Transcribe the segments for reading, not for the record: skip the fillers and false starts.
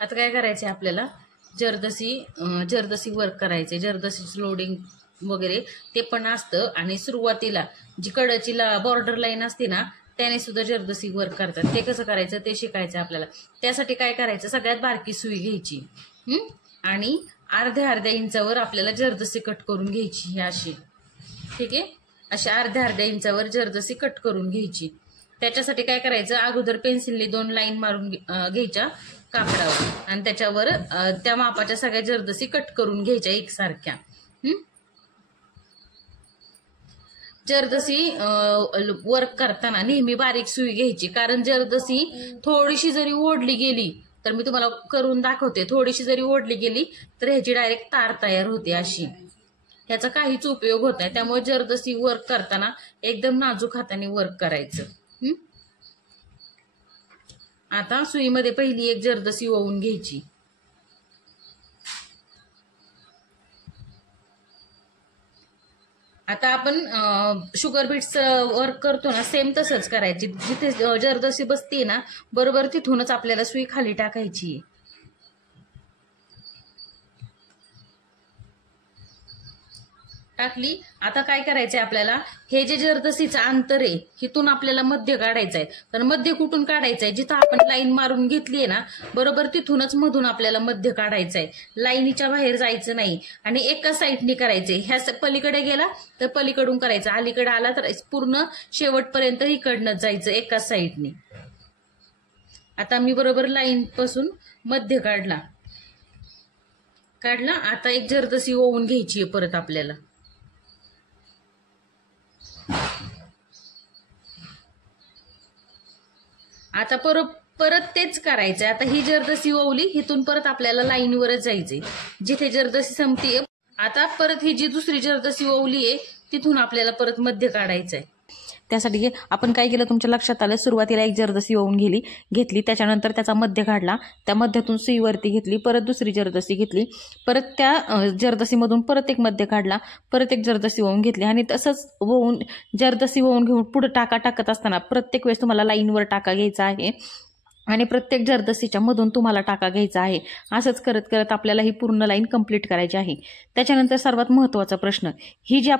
आता काय करायचं आपल्याला, जर्दसी वर्क करायचे. जर्दसीचं लोडिंग वगैरे ते पण असतं. आणि सुरुवातीला जी कडची बॉर्डर लाईन असते ना, त्याने सुद्धा जर्दसी वर्क करतात. ते कसं करायचं ते शिकायचं आपल्याला. त्यासाठी काय करायचं, सगळ्यात बारकी सुई घ्यायची आणि अर्ध्या इंचावर आपल्याला जर्दसी कट करून घ्यायची ही अशी. ठीक आहे, अशा अर्ध्या इंचावर जर्दसी कट करून घ्यायची. त्याच्यासाठी काय करायचं, अगोदर पेन्सिलने 2 लाईन मारून घ्यायच्या कापडावर आणि त्याच्यावर त्या मापाच्या सगळ्या जर्दसी कट करून घ्यायच्या एकसारख्या. जर्दसी वर्क करताना नेहमी बारीक सुई घ्यायची, कारण जर्दसी थोडीशी जरी ओढली गेली, तर मी तुम्हाला करून दाखवते, थोडीशी जरी ओढली गेली तर ह्याची डायरेक्ट तार तयार होते अशी. ह्याचा काहीच उपयोग होत नाही. त्यामुळे जर्दसी वर्क करताना एकदम नाजूक हाताने वर्क करायचं. आता सुईमध्ये पहिली एक जर्दसी ओवून घ्यायची. आता आपण शुगर बीट्स वर्क करतो ना, सेम तसंच करायची. जिथे जर्दसी बसते ना, बरोबर तिथूनच आपल्याला सुई खाली टाकायची. टाकली. आता काय करायचंय आपल्याला, हे जे जर्दसीचं अंतर आहे हिथून आपल्याला मध्य काढायचंय. तर मध्य कुठून काढायचंय, जिथं आपण लाईन मारून घेतलीये ना, बरोबर तिथूनच मधून आपल्याला मध्य काढायचंय. लाईनीच्या बाहेर जायचं नाही. आणि एका साईडनी करायचंय. ह्या पलीकडे गेला तर पलीकडून करायचं, अलीकडे आला तर पूर्ण शेवटपर्यंत इकडनंच जायचं एकाच साईडनी. आता मी बरोबर लाईन पासून मध्य काढला. आता एक जर्दसी ओवून घ्यायची आहे परत आपल्याला. आता परत तेच करायचंय. आता ही जर्दसी ओवली, इथून परत आपल्याला लाईनवरच जायचंय जिथे जर्दसी संपतीये. आता परत ही जी दुसरी जर्दसी ओवली आहे तिथून आपल्याला परत मध्य काढायचंय. त्यासाठी आपण काय केलं, तुमच्या लक्षात आलं, सुरुवातीला एक जर्दसी ओवून घेतली, त्याच्यानंतर त्याचा मध्य काढला, त्या मध्यातून सुईवरती घेतली, परत दुसरी जर्दसी घेतली, परत त्या जर्दसीमधून परत एक मध्य काढला, परत एक जर्दसी ओवून घेतली. आणि तसंच जर्दसी ओवून घेऊन पुढे टाकत असताना प्रत्येक वेळेस तुम्हाला लाईनवर टाका घ्यायचा आहे आणि प्रत्येक जर्दसीच्या मधून तुम्हाला टाका घ्यायचा आहे. असंच करत करत आपल्याला ही पूर्ण लाईन कंप्लीट करायची आहे. त्याच्यानंतर सर्वात महत्त्वाचा प्रश्न, हे जे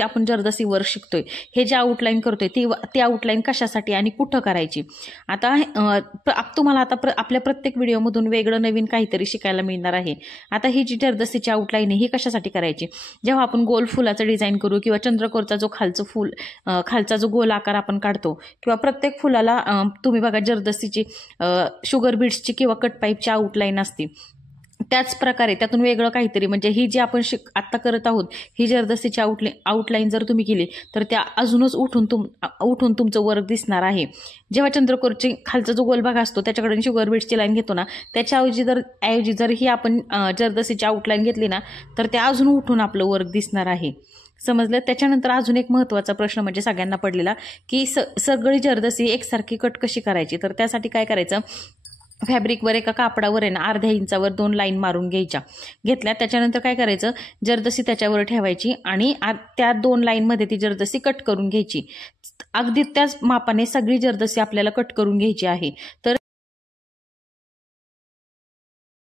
आपण जर्दसी वर शिकतोय, हे जे आउटलाईन करतोय ती आउटलाईन कशासाठी आणि कुठं करायची. आता तुम्हाला आपल्या प्रत्येक व्हिडिओमधून वेगळं नवीन काहीतरी शिकायला मिळणार आहे. आता ही जी जर्दसीची आउटलाईन आहे ही कशासाठी करायची, जेव्हा आपण गोल फुलाचं डिझाईन करू किंवा चंद्रकोरचा जो खालचा जो गोल आकार आपण काढतो, किंवा प्रत्येक फुलाला तुम्ही बघा जर्दसीची शुगर बीट्सची किंवा कट पाईपची आउटलाईन असते. त्याच प्रकारे त्यातून वेगळं काहीतरी, म्हणजे ही जी आपण आत्ता करत आहोत ही जर्दसीची आउटलाईन जर तुम्ही केली तर त्या अजूनच उठून तुमचं वर्क दिसणार आहे. जेव्हा चंद्रकोरची खालचा जो गोलभाग असतो त्याच्याकडून शुगर बीट्सची लाईन घेतो ना, त्याच्याऐवजी जर ही आपण जर्दसीची आउटलाईन घेतली ना, तर त्या अजून उठून आपलं वर्क दिसणार आहे. समजलं. त्याच्यानंतर अजून एक महत्त्वाचा प्रश्न म्हणजे सगळ्यांना पडलेला, की सगळी जर्दसी एकसारखी कट कशी करायची. तर त्यासाठी काय करायचं, फॅब्रिकवर एका कापडावर आहे ना अर्ध्या इंचावर 2 लाईन मारून घेतल्या. त्याच्यानंतर काय करायचं, जर्दसी त्याच्यावर ठेवायची आणि त्या 2 लाईनमध्ये ती जर्दसी कट करून घ्यायची. अगदी त्याच मापाने सगळी जर्दसी आपल्याला कट करून घ्यायची आहे. तर